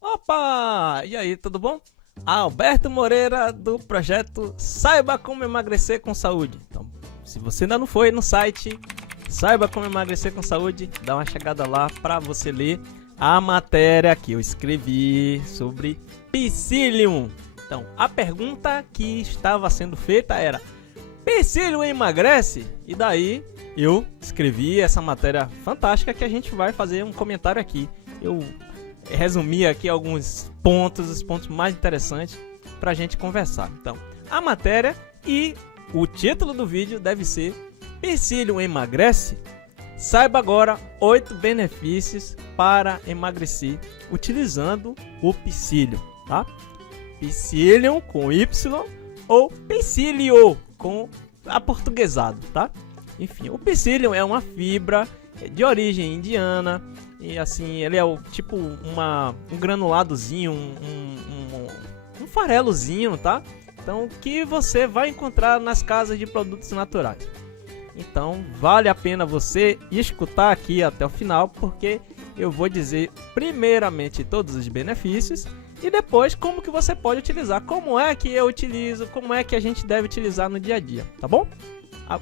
Opa! E aí, tudo bom? Alberto Moreira do projeto Saiba Como Emagrecer com Saúde. Então, se você ainda não foi no site Saiba Como Emagrecer com Saúde, dá uma chegada lá para você ler a matéria que eu escrevi sobre Psyllium. Então, a pergunta que estava sendo feita era: Psyllium emagrece? E daí eu escrevi essa matéria fantástica que a gente vai fazer um comentário aqui. Eu resumi aqui alguns pontos, os pontos mais interessantes para a gente conversar. Então, a matéria e o título do vídeo deve ser: Psyllium emagrece? Saiba agora 8 benefícios para emagrecer utilizando o Psyllium, tá? Psyllium com Y ou Psyllio com aportuguesado, tá? Enfim, o Psyllium é uma fibra de origem indiana e assim, ele é tipo um granuladozinho, um farelozinho, tá? Então, que você vai encontrar nas casas de produtos naturais. Então, vale a pena você escutar aqui até o final, porque eu vou dizer primeiramente todos os benefícios e depois como que você pode utilizar, como é que eu utilizo, como é que a gente deve utilizar no dia a dia, tá bom?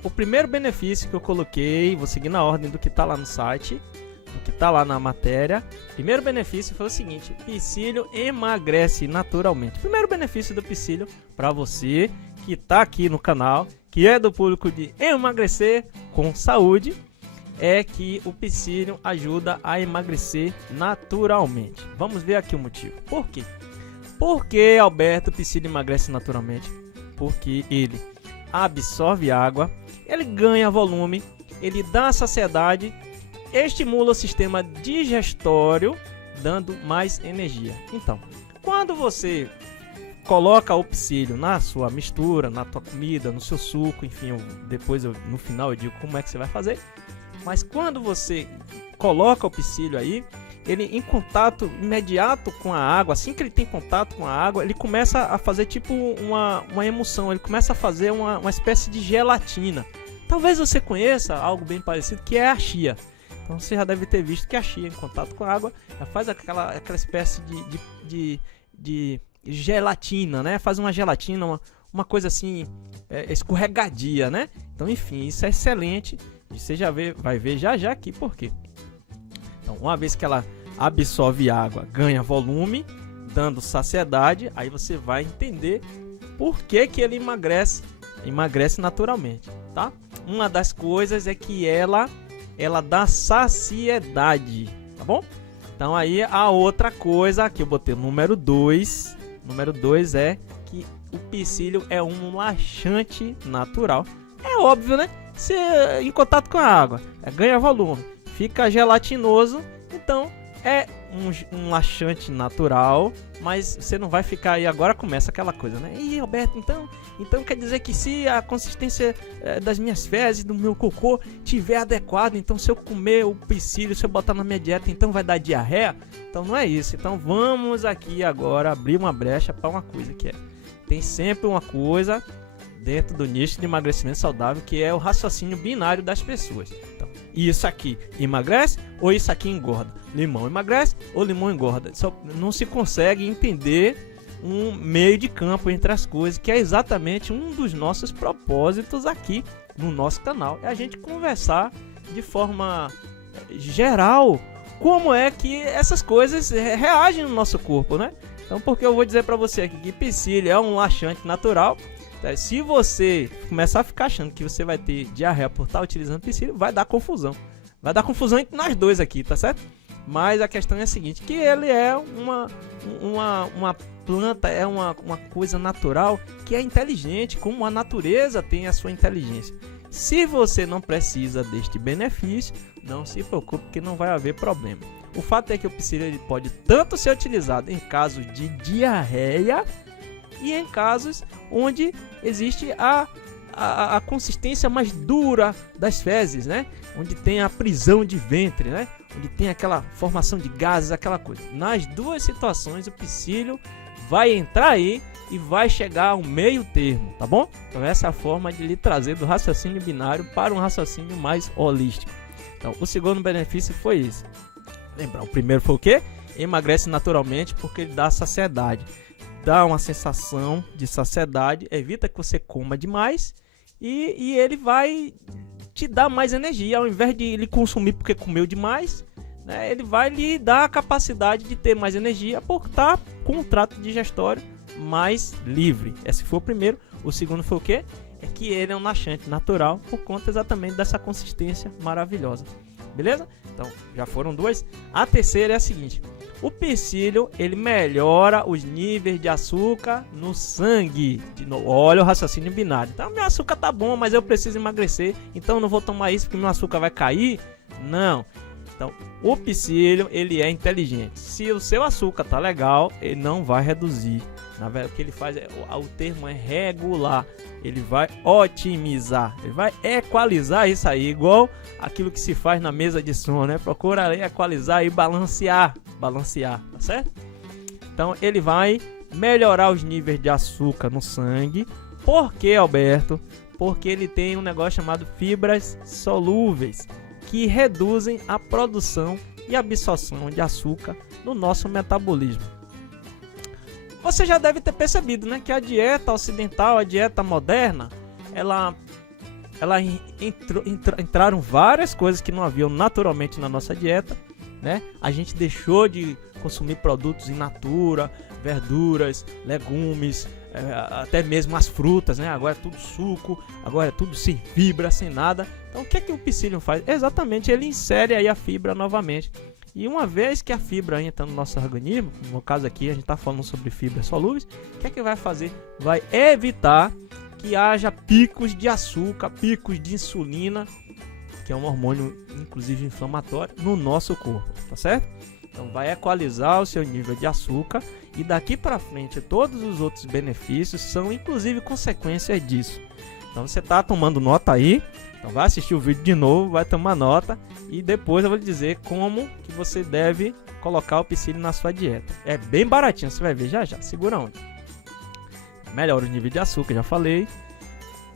O primeiro benefício que eu coloquei, vou seguir na ordem do que está lá no site, do que está lá na matéria. Primeiro benefício foi o seguinte: Psyllium emagrece naturalmente. Primeiro benefício do Psyllium para você que está aqui no canal, que é do público de emagrecer com saúde, é que o Psyllium ajuda a emagrecer naturalmente. Vamos ver aqui o motivo. Por quê? Por que, Alberto, o Psyllium emagrece naturalmente? Porque ele absorve água, ele ganha volume, ele dá saciedade, estimula o sistema digestório, dando mais energia. Então, quando você coloca o Psyllium na sua mistura, na tua comida, no seu suco, enfim, no final eu digo como é que você vai fazer. Mas quando você coloca o Psyllium aí, ele em contato imediato com a água, assim que ele tem contato com a água, ele começa a fazer tipo uma emulsão, ele começa a fazer uma espécie de gelatina. Talvez você conheça algo bem parecido, que é a chia. Então você já deve ter visto que a chia em contato com a água já faz aquela espécie de gelatina, né? Faz uma gelatina, uma coisa assim escorregadia, né? Então, enfim, isso é excelente. E você vai ver já aqui por quê. Então, uma vez que ela absorve água, ganha volume, dando saciedade, aí você vai entender por que ele emagrece naturalmente, tá? Uma das coisas é que ela dá saciedade, tá bom? Então aí a outra coisa que eu botei o número 2 é que o Psyllium é um laxante natural. É óbvio, né? Se em contato com a água, ganha volume, fica gelatinoso, então é um laxante natural, mas você não vai ficar aí, agora começa aquela coisa, né? E Roberto, então quer dizer que se a consistência das minhas fezes, do meu cocô tiver adequado, então se eu comer o Psyllium, se eu botar na minha dieta, então vai dar diarreia? Então não é isso. Então vamos aqui agora abrir uma brecha para uma coisa que tem sempre uma coisa dentro do nicho de emagrecimento saudável, que é o raciocínio binário das pessoas. Então, isso aqui emagrece ou isso aqui engorda? Limão emagrece ou limão engorda? Só não se consegue entender um meio de campo entre as coisas, que é exatamente um dos nossos propósitos aqui no nosso canal. É a gente conversar de forma geral como é que essas coisas reagem no nosso corpo, né? Então, porque eu vou dizer para você aqui que Psyllium é um laxante natural. Se você começar a ficar achando que você vai ter diarreia por estar utilizando Psyllium, vai dar confusão. Vai dar confusão entre nós dois aqui, tá certo? Mas a questão é a seguinte, que ele é uma planta, é uma coisa natural que é inteligente, como a natureza tem a sua inteligência. Se você não precisa deste benefício, não se preocupe que não vai haver problema. O fato é que o Psyllium ele pode tanto ser utilizado em caso de diarreia e em casos onde existe a consistência mais dura das fezes, né? Onde tem a prisão de ventre, né? Onde tem aquela formação de gases, aquela coisa. Nas duas situações, o Psyllium vai entrar aí e vai chegar ao meio termo, tá bom? Então essa é a forma de lhe trazer do raciocínio binário para um raciocínio mais holístico. Então o segundo benefício foi esse. Lembrar, o primeiro foi o quê? emagrece naturalmente porque ele dá saciedade. Dá uma sensação de saciedade, evita que você coma demais e ele vai te dar mais energia. Ao invés de ele consumir porque comeu demais, né, ele vai lhe dar a capacidade de ter mais energia por estar com um trato digestório mais livre. Esse foi o primeiro. O segundo foi o quê? É que ele é um laxante natural por conta exatamente dessa consistência maravilhosa. Beleza? Então, já foram duas. A terceira é a seguinte. O psyllium, ele melhora os níveis de açúcar no sangue. De novo, olha o raciocínio binário. Então, meu açúcar tá bom, mas eu preciso emagrecer. Então, eu não vou tomar isso porque meu açúcar vai cair. Não. Então, o psyllium, ele é inteligente. Se o seu açúcar tá legal, ele não vai reduzir. Na verdade, o que ele faz, o termo é regular. Ele vai otimizar, ele vai equalizar isso aí, igual aquilo que se faz na mesa de som, né? Procura equalizar e balancear, tá certo? Então, ele vai melhorar os níveis de açúcar no sangue. Por que, Alberto? Porque ele tem um negócio chamado fibras solúveis, que reduzem a produção e absorção de açúcar no nosso metabolismo. Você já deve ter percebido, né, que a dieta ocidental, a dieta moderna, entraram várias coisas que não haviam naturalmente na nossa dieta, né? A gente deixou de consumir produtos in natura, verduras, legumes, até mesmo as frutas, né? Agora é tudo suco, agora é tudo sem fibra, sem nada. Então o que é que o psyllium faz? Exatamente, ele insere aí a fibra novamente. E uma vez que a fibra entra no nosso organismo, no caso aqui a gente está falando sobre fibras solúveis, o que é que vai fazer? Vai evitar que haja picos de açúcar, picos de insulina, que é um hormônio inclusive inflamatório, no nosso corpo, tá certo? Então vai equalizar o seu nível de açúcar e daqui para frente todos os outros benefícios são inclusive consequências disso. Então você está tomando nota aí, então vai assistir o vídeo de novo, vai tomar nota e depois eu vou lhe dizer como que você deve colocar o psyllium na sua dieta. É bem baratinho, você vai ver já já, segura onde. Melhora o nível de açúcar, já falei.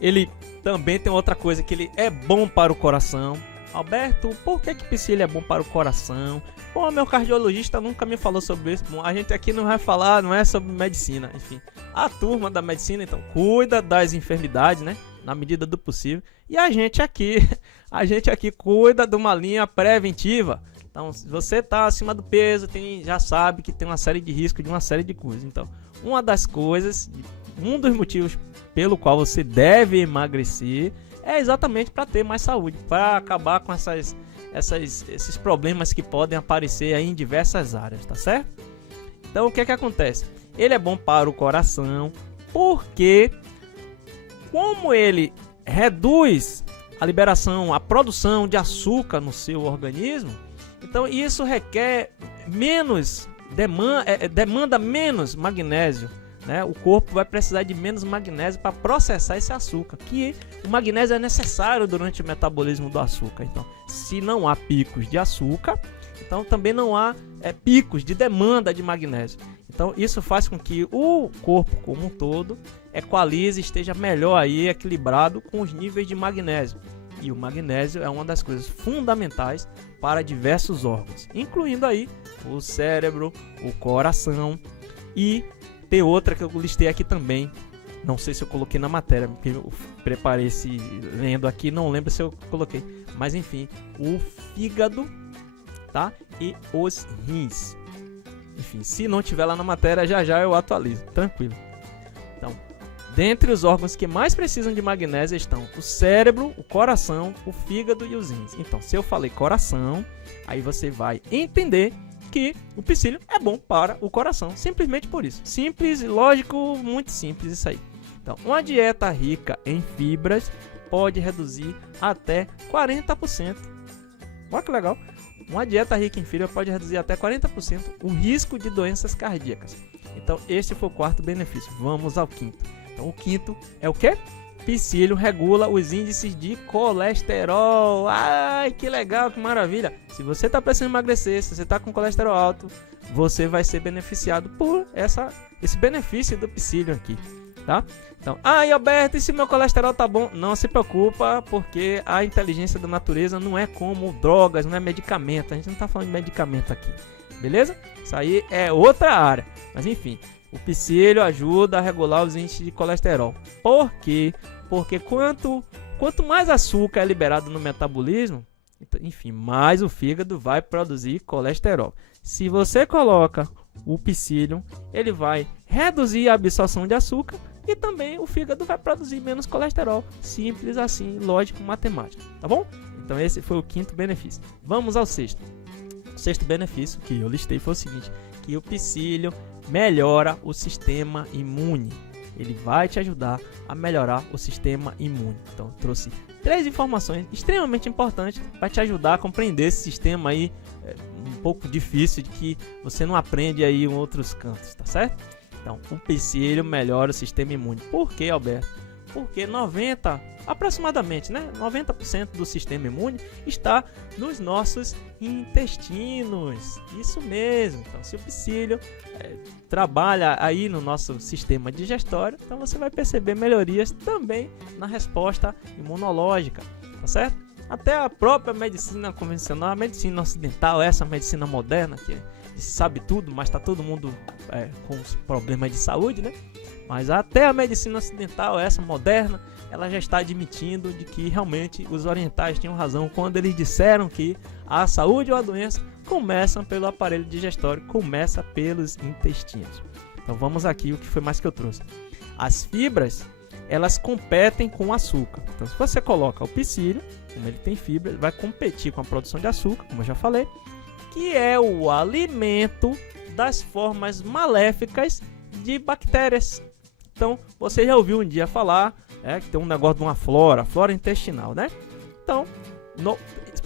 Ele também tem outra coisa, que ele é bom para o coração. Alberto, por que o psyllium é bom para o coração? Pô, meu cardiologista nunca me falou sobre isso. Bom, a gente aqui não vai falar, não é sobre medicina, enfim. A turma da medicina, então, cuida das enfermidades, né? Na medida do possível. E a gente aqui cuida de uma linha preventiva. Então, se você está acima do peso, já sabe que tem uma série de riscos de uma série de coisas. Então, uma das coisas, um dos motivos pelo qual você deve emagrecer é exatamente para ter mais saúde, para acabar com esses problemas que podem aparecer aí em diversas áreas, tá certo? Então, o que é que acontece? Ele é bom para o coração, porque como ele reduz a liberação, a produção de açúcar no seu organismo, então isso requer menos demanda menos magnésio, né? O corpo vai precisar de menos magnésio para processar esse açúcar, que o magnésio é necessário durante o metabolismo do açúcar. Então, se não há picos de açúcar, então também não há picos de demanda de magnésio. Então isso faz com que o corpo como um todo equalize, esteja melhor aí equilibrado com os níveis de magnésio. E o magnésio é uma das coisas fundamentais para diversos órgãos, incluindo aí o cérebro, o coração, e tem outra que eu listei aqui também. Não sei se eu coloquei na matéria, porque eu preparei esse lendo aqui, não lembro se eu coloquei. Mas enfim, o fígado, tá? E os rins. Enfim, se não tiver lá na matéria, já eu atualizo, tranquilo. Então, dentre os órgãos que mais precisam de magnésio estão o cérebro, o coração, o fígado e os rins. Então, se eu falei coração, aí você vai entender que o psyllium é bom para o coração, simplesmente por isso. Simples, lógico, muito simples isso aí. Então, uma dieta rica em fibras pode reduzir até 40%. Olha que legal! Uma dieta rica em fibra pode reduzir até 40% o risco de doenças cardíacas. Então, este foi o quarto benefício. Vamos ao quinto. Então, o quinto é o quê? Psyllium regula os índices de colesterol. Ai, que legal, que maravilha. Se você está precisando emagrecer, se você está com colesterol alto, você vai ser beneficiado por esse benefício do psyllium aqui, tá? Então, Alberto, e se meu colesterol tá bom? Não se preocupa, porque a inteligência da natureza não é como drogas, não é medicamento. A gente não está falando de medicamento aqui. beleza? Isso aí é outra área, mas enfim, o psyllium ajuda a regular os índices de colesterol. Por quê? Porque quanto mais açúcar é liberado no metabolismo, enfim, mais o fígado vai produzir colesterol. Se você coloca o psyllium, ele vai reduzir a absorção de açúcar e também o fígado vai produzir menos colesterol. Simples assim, lógico, matemático, tá bom? Então esse foi o quinto benefício. Vamos ao sexto. O sexto benefício que eu listei foi o seguinte, que o psyllium melhora o sistema imune. Ele vai te ajudar a melhorar o sistema imune. Então eu trouxe 3 informações extremamente importantes para te ajudar a compreender esse sistema aí um pouco difícil de que você não aprende aí em outros cantos, tá certo? Então, o psyllium melhora o sistema imune. Por quê, Alberto? Porque aproximadamente, né, 90% do sistema imune está nos nossos intestinos. Isso mesmo. Então, se o psyllium trabalha aí no nosso sistema digestório, então você vai perceber melhorias também na resposta imunológica, tá certo? Até a própria medicina convencional, a medicina ocidental, essa medicina moderna que sabe tudo, mas está todo mundo com os problemas de saúde, né? Mas até a medicina ocidental, essa moderna, ela já está admitindo de que realmente os orientais tinham razão quando eles disseram que a saúde ou a doença começam pelo aparelho digestório, começa pelos intestinos. Então vamos aqui o que foi mais que eu trouxe. As fibras, elas competem com o açúcar. Então se você coloca o psyllium, como ele tem fibra, ele vai competir com a produção de açúcar, como eu já falei, que é o alimento das formas maléficas de bactérias. Então, você já ouviu um dia falar que tem um negócio de uma flora intestinal, né? Então,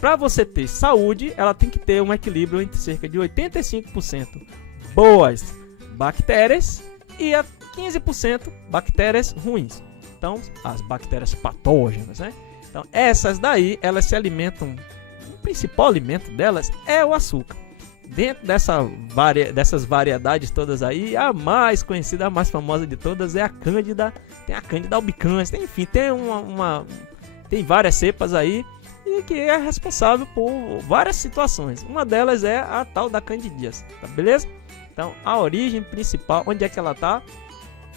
para você ter saúde, ela tem que ter um equilíbrio entre cerca de 85% boas bactérias e a 15% bactérias ruins. Então, as bactérias patógenas, né? Então, essas daí, elas se alimentam, o principal alimento delas é o açúcar. Dentro dessas variedades todas aí, a mais conhecida, a mais famosa de todas é a Cândida. Tem a Cândida albicans, enfim, tem várias cepas aí e que é responsável por várias situações. Uma delas é a tal da candidíase, tá beleza? Então, a origem principal, onde é que ela está?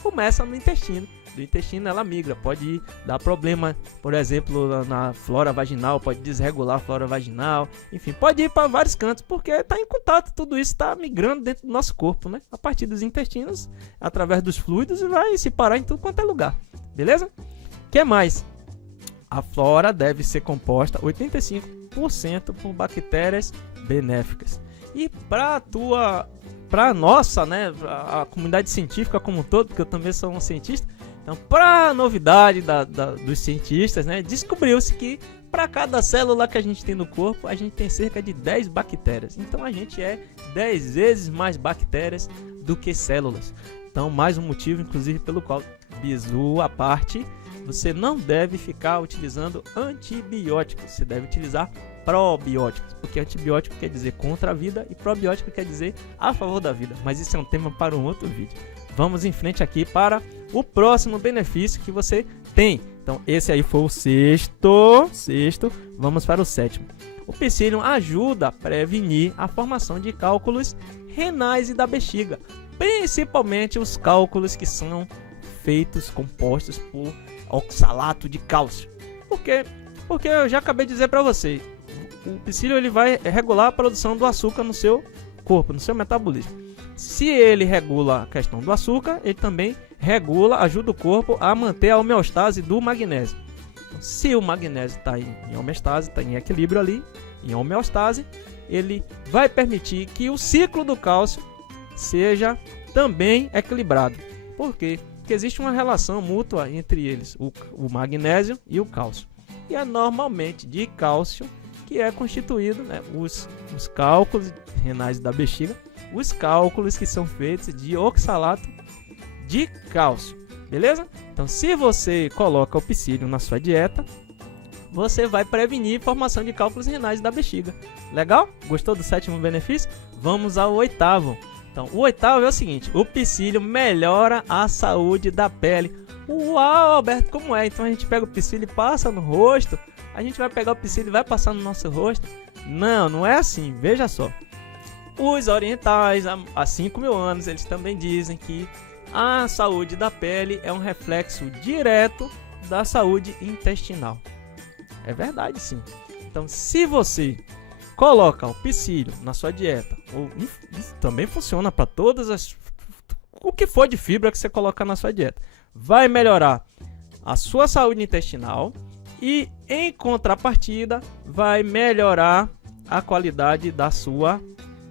Começa no intestino. Do intestino ela migra, pode dar problema, por exemplo, na flora vaginal, pode desregular a flora vaginal, enfim, pode ir para vários cantos, porque está em contato, tudo isso está migrando dentro do nosso corpo, né? A partir dos intestinos, através dos fluidos, e vai se parar em tudo quanto é lugar, beleza? O que mais? A flora deve ser composta 85% por bactérias benéficas. E para a nossa, né, a comunidade científica como um todo, porque eu também sou um cientista, então, para a novidade dos cientistas, né, descobriu-se que para cada célula que a gente tem no corpo, a gente tem cerca de 10 bactérias. Então, a gente é 10 vezes mais bactérias do que células. Então, mais um motivo, inclusive, pelo qual, bizu à parte, você não deve ficar utilizando antibióticos. Você deve utilizar probióticos, porque antibiótico quer dizer contra a vida e probiótico quer dizer a favor da vida. Mas isso é um tema para um outro vídeo. Vamos em frente aqui para o próximo benefício que você tem. Então, esse aí foi o sexto. Vamos para o sétimo. O psyllium ajuda a prevenir a formação de cálculos renais e da bexiga, principalmente os cálculos que são compostos por oxalato de cálcio. Por quê? Porque eu já acabei de dizer para você, o psyllium ele vai regular a produção do açúcar no seu corpo, no seu metabolismo. Se ele regula a questão do açúcar, ele também ajuda o corpo a manter a homeostase do magnésio. Então, se o magnésio está em homeostase, está em equilíbrio ali, em homeostase, ele vai permitir que o ciclo do cálcio seja também equilibrado. Por quê? Porque existe uma relação mútua entre eles, o magnésio e o cálcio. E é normalmente de cálcio que é constituído, né, os cálculos renais da bexiga, os cálculos que são feitos de oxalato de cálcio, beleza? Então, se você coloca o psyllium na sua dieta, você vai prevenir a formação de cálculos renais da bexiga. Legal? Gostou do sétimo benefício? Vamos ao oitavo. Então, o oitavo é o seguinte: o psyllium melhora a saúde da pele. Uau, Alberto, como é? Então a gente pega o psyllium e passa no rosto? A gente vai pegar o psyllium e vai passar no nosso rosto? Não, não é assim. Veja só. Os orientais, há 5.000 anos, eles também dizem que a saúde da pele é um reflexo direto da saúde intestinal. É verdade, sim. Então, se você coloca o psyllium na sua dieta, isso também funciona para o que for de fibra que você colocar na sua dieta, vai melhorar a sua saúde intestinal e, em contrapartida, vai melhorar a qualidade da sua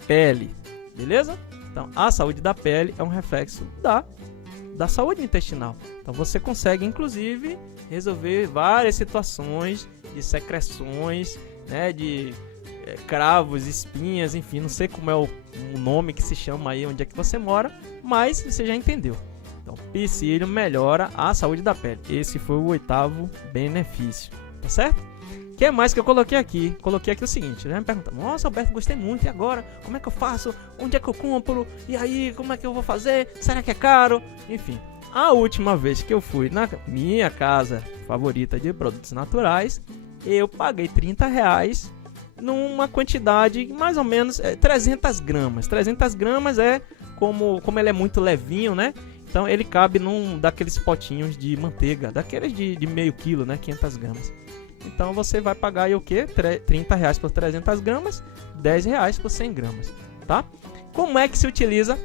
pele, beleza? Então, a saúde da pele é um reflexo da saúde intestinal. Então, você consegue, inclusive, resolver várias situações de secreções, né, de cravos, espinhas, enfim, não sei como é o nome que se chama aí onde é que você mora, mas você já entendeu. Então, psyllium melhora a saúde da pele. Esse foi o 8º benefício, tá certo? O que mais que eu coloquei aqui? Coloquei aqui o seguinte, né? Me perguntam, nossa, Alberto, gostei muito, e agora? Como é que eu faço? Onde é que eu compro? E aí, como é que eu vou fazer? Será que é caro? Enfim, a última vez que eu fui na minha casa favorita de produtos naturais, eu paguei R$30 numa quantidade mais ou menos 300 gramas. 300 gramas é como ele é muito levinho, né? Então ele cabe num daqueles potinhos de manteiga, daqueles de meio quilo, né? 500 gramas. Então você vai pagar aí o que? R$30 por 300 gramas, R$10 por 100 gramas, tá? Como é que se utiliza?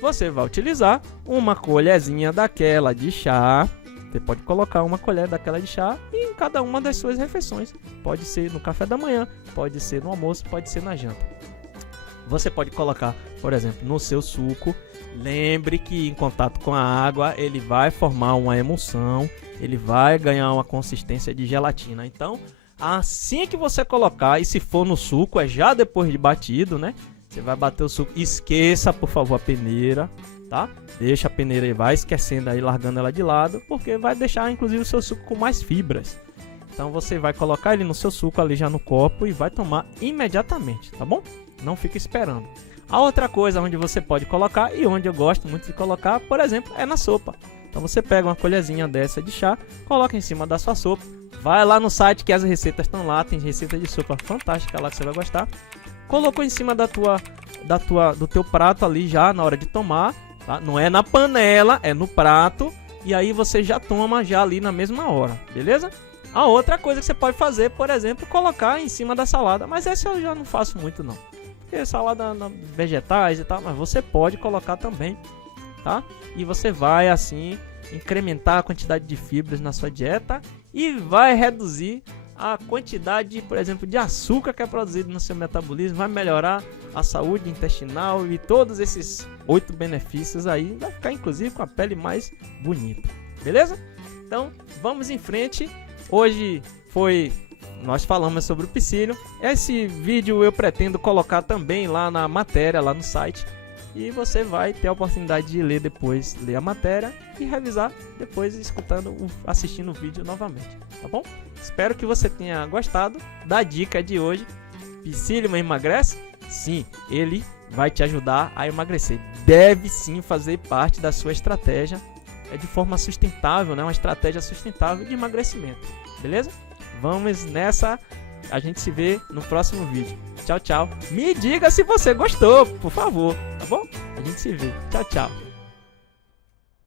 Você vai utilizar uma colherzinha daquela de chá. Você pode colocar uma colher daquela de chá em cada uma das suas refeições. Pode ser no café da manhã, pode ser no almoço, pode ser na janta. Você pode colocar, por exemplo, no seu suco. Lembre que em contato com a água ele vai formar uma emulsão, ele vai ganhar uma consistência de gelatina. Então, assim que você colocar, e se for no suco, é já depois de batido, né? Você vai bater o suco. Esqueça, por favor, a peneira, tá? Deixa a peneira e vai esquecendo aí, largando ela de lado, porque vai deixar inclusive o seu suco com mais fibras. Então você vai colocar ele no seu suco ali já no copo e vai tomar imediatamente, tá bom? Não fica esperando. A outra coisa onde você pode colocar e onde eu gosto muito de colocar, por exemplo, é na sopa. Então você pega uma colherzinha dessa de chá, coloca em cima da sua sopa, vai lá no site que as receitas estão lá, tem receita de sopa fantástica lá que você vai gostar. Colocou em cima do teu prato ali já na hora de tomar, tá? Não é na panela, é no prato, e aí você já toma já ali na mesma hora, beleza? A outra coisa que você pode fazer, por exemplo, colocar em cima da salada, mas essa eu já não faço muito não, porque salada vegetais e tal, mas você pode colocar também, tá? E você vai assim incrementar a quantidade de fibras na sua dieta e vai reduzir a quantidade, por exemplo, de açúcar que é produzido no seu metabolismo, vai melhorar a saúde intestinal e todos esses 8 benefícios aí, vai ficar inclusive com a pele mais bonita, beleza? Então, vamos em frente. Hoje nós falamos sobre o psyllium. Esse vídeo eu pretendo colocar também lá na matéria, lá no site. E você vai ter a oportunidade de ler depois, ler a matéria e revisar depois assistindo o vídeo novamente, tá bom? Espero que você tenha gostado da dica de hoje. Psyllium emagrece? Sim, ele vai te ajudar a emagrecer. Deve sim fazer parte da sua estratégia de forma sustentável, né? Uma estratégia sustentável de emagrecimento, beleza? Vamos nessa, a gente se vê no próximo vídeo. Tchau, tchau. Me diga se você gostou, por favor, tá bom? A gente se vê. Tchau, tchau.